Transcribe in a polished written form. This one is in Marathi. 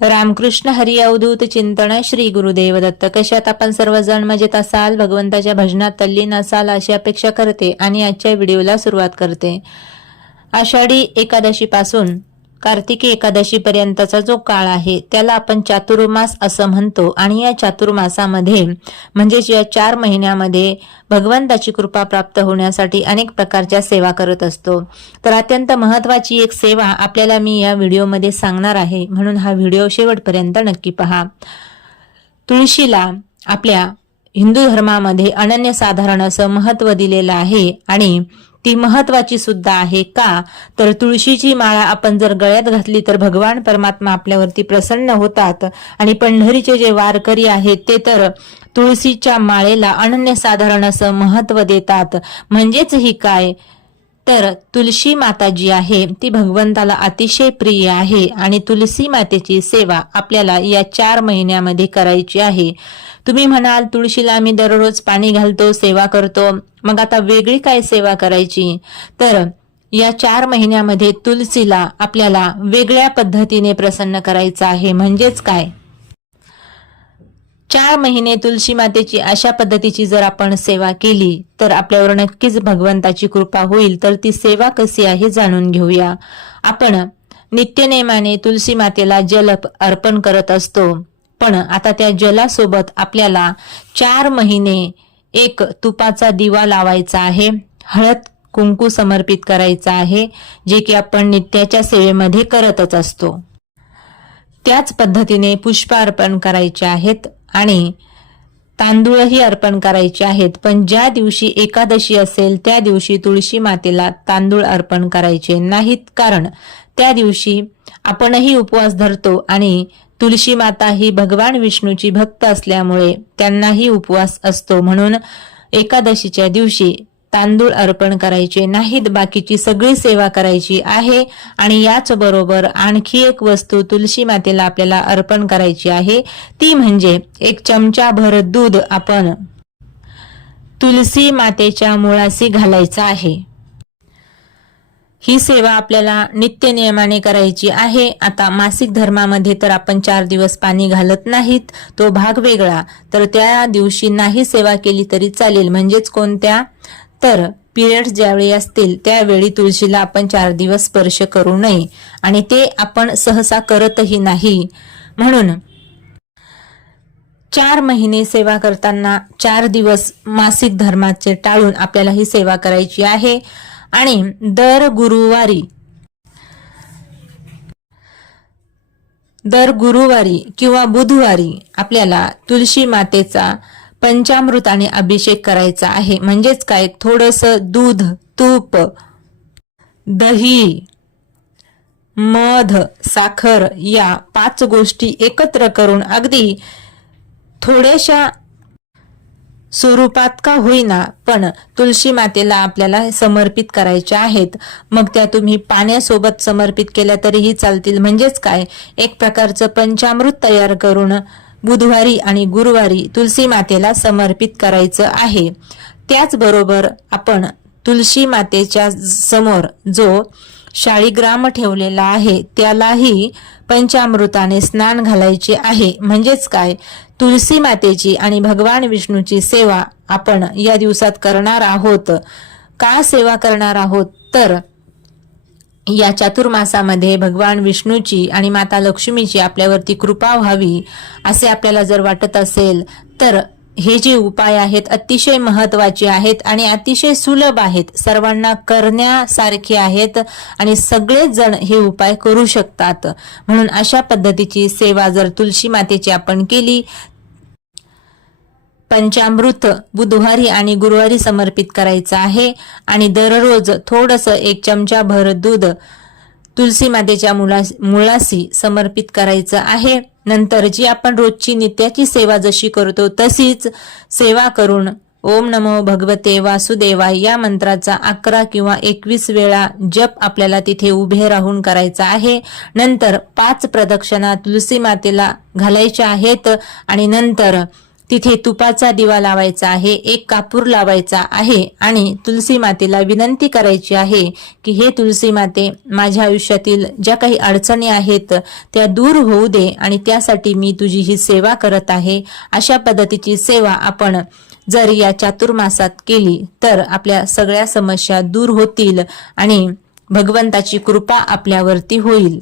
रामकृष्ण हरी अवधूत चिंतन श्री गुरुदेव दत्त. कशात आपण सर्वजण मजेत असाल, भगवंताच्या भजनात तल्लीन असाल अशी अपेक्षा करते आणि आजच्या व्हिडिओला सुरुवात करते. आषाढी एकादशी पासून कार्तिकी एकादशी पर्यंतचा जो काळ आहे त्याला आपण चातुर्मास असं म्हणतो आणि या चातुर्मासामध्ये म्हणजेच या 4 महिन्यामध्ये भगवंताची कृपा प्राप्त होण्यासाठी अनेक प्रकारच्या सेवा करत असतो. तर अत्यंत महत्त्वाची एक सेवा आपल्याला मी या व्हिडिओमध्ये सांगणार आहे, म्हणून हा व्हिडिओ शेवटपर्यंत नक्की पहा. तुळशीला आपल्या हिंदू धर्मामध्ये अनन्यसाधारण असं महत्त्व दिलेलं आहे आणि ती महत्वाची सुद्धा आहे. का तर तुळशीची माळा आपण जर गळ्यात घातली तर भगवान परमात्मा आपल्यावरती प्रसन्न होतात आणि पंढरीचे जे वारकरी आहेत ते तर तुळशीच्या माळेला अनन्यसाधारण असं महत्त्व देतात. म्हणजेच ही काय तर तुलसी माता जी आहे ती भगवंताला अतिशय प्रिय आहे आणि तुलसी मातेची सेवा आपल्याला या 4 महिन्यामध्ये करायची आहे. तुम्ही म्हणाल तुळशीला आम्ही दररोज पाणी घालतो, सेवा करतो, मग आता वेगळी काय सेवा करायची? तर या 4 महिन्यामध्ये तुलसीला आपल्याला वेगळ्या पद्धतीने प्रसन्न करायचं आहे. म्हणजेच काय, 4 महिने तुलसी मातेची अशा पद्धतीची जर आपण सेवा केली तर आपल्यावर नक्कीच भगवंताची कृपा होईल. तर ती सेवा कशी आहे जाणून घेऊया. आपण नित्यनेमाने तुलसी मातेला जल अर्पण करत असतो, पण आता त्या जलासोबत आपल्याला 4 महिने एक तुपाचा दिवा लावायचा आहे, हळद कुंकू समर्पित करायचा आहे, जे की आपण नित्याच्या सेवेमध्ये करतच असतो. त्याच पद्धतीने पुष्प अर्पण करायचे आहेत आणि तांदूळही अर्पण करायचे आहेत. पण ज्या दिवशी एकादशी असेल त्या दिवशी तुळशी मातेला तांदूळ अर्पण करायचे नाहीत, कारण त्या दिवशी आपणही उपवास धरतो आणि तुळशी माता ही भगवान विष्णूची भक्त असल्यामुळे त्यांनाही उपवास असतो. म्हणून एकादशीच्या दिवशी तांदूळ अर्पण करायचे नाहीत, बाकीची सगळी सेवा करायची आहे. आणि याच बरोबर आणखी एक वस्तू तुळशी मातेला आपल्याला अर्पण करायची आहे, ती म्हणजे 1 चमचा भर दूध आपण तुलसी मातेच्या मुळाशी घालायचं आहे. ही सेवा आपल्याला नित्य नियमाने करायची आहे. आता मासिक धर्मामध्ये तर आपण 4 दिवस पाणी घालत नाहीत, तो भाग वेगळा. तर त्या दिवशी नाही सेवा केली तरी चालेल. म्हणजेच कोणत्या तर पिरियड्स ज्यावेळी असतील त्यावेळी तुळशीला आपण 4 दिवस स्पर्श करू नये आणि ते आपण सहसा करतही नाही. म्हणून 4 महिने सेवा करताना 4 दिवस मासिक धर्माचे टाळून आपल्याला ही सेवा करायची आहे. आणि दर गुरुवारी किंवा बुधवारी आपल्याला तुळशी मातेचा पंचामृताने अभिषेक करायचा आहे. म्हणजेच काय, थोडंसं दूध, तूप, दही, मध, साखर या 5 गोष्टी एकत्र करून अगदी थोड्याशा स्वरूपात का होईना पण तुळशी मातेला आपल्याला समर्पित करायच्या आहेत. मग त्या तुम्ही पाण्यासोबत समर्पित केल्या तरीही चालतील. म्हणजेच काय, एक प्रकारचं पंचामृत तयार करून बुधवारी आणि गुरुवारी तुळशी मातेला समर्पित करायचं आहे. त्याचबरोबर आपण तुळशी मातेच्या समोर जो शाळीग्राम ठेवलेला आहे त्यालाही पंचामृताने स्नान घालायचे आहे. म्हणजेच काय, तुळशी मातेची आणि भगवान विष्णूची सेवा आपण या दिवसात करणार आहोत. का सेवा करणार आहोत तर या चातुर्मासामध्ये भगवान विष्णूची आणि माता लक्ष्मीची आपल्यावरती कृपा व्हावी असे आपल्याला जर वाटत असेल तर हे जे उपाय आहेत अतिशय महत्त्वाचे आहेत आणि अतिशय सुलभ आहेत, सर्वांना करण्यासारखे आहेत आणि सगळेच जण हे उपाय करू शकतात. म्हणून अशा पद्धतीची सेवा जर तुळशी मातेची आपण केली, पंचामृत बुधवारी आणि गुरुवारी समर्पित करायचं आहे आणि दररोज थोडंसं 1 चमचा भर दूध तुळशी मातेच्या मुळाशी समर्पित करायचं आहे. नंतर जी आपण रोजची नित्याची सेवा जशी करतो तशीच सेवा करून ओम नमो भगवते वासुदेवाय या मंत्राचा 11 किंवा 21 वेळा जप आपल्याला तिथे उभे राहून करायचा आहे. नंतर 5 प्रदक्षिणा तुळशी मातेला घालायच्या आहेत आणि नंतर तिथे तुपाचा दिवा लावायचा आहे, एक कापूर लावायचा आहे आणि तुलसी मातेला विनंती करायची आहे की हे तुलसी माते, माझ्या आयुष्यातील ज्या काही अडचणी आहेत त्या दूर होऊ दे आणि त्यासाठी मी तुझी ही सेवा करत आहे. अशा पद्धतीची सेवा आपण जर या चातुर्मासात केली तर आपल्या सगळ्या समस्या दूर होतील आणि भगवंताची कृपा आपल्यावरती होईल.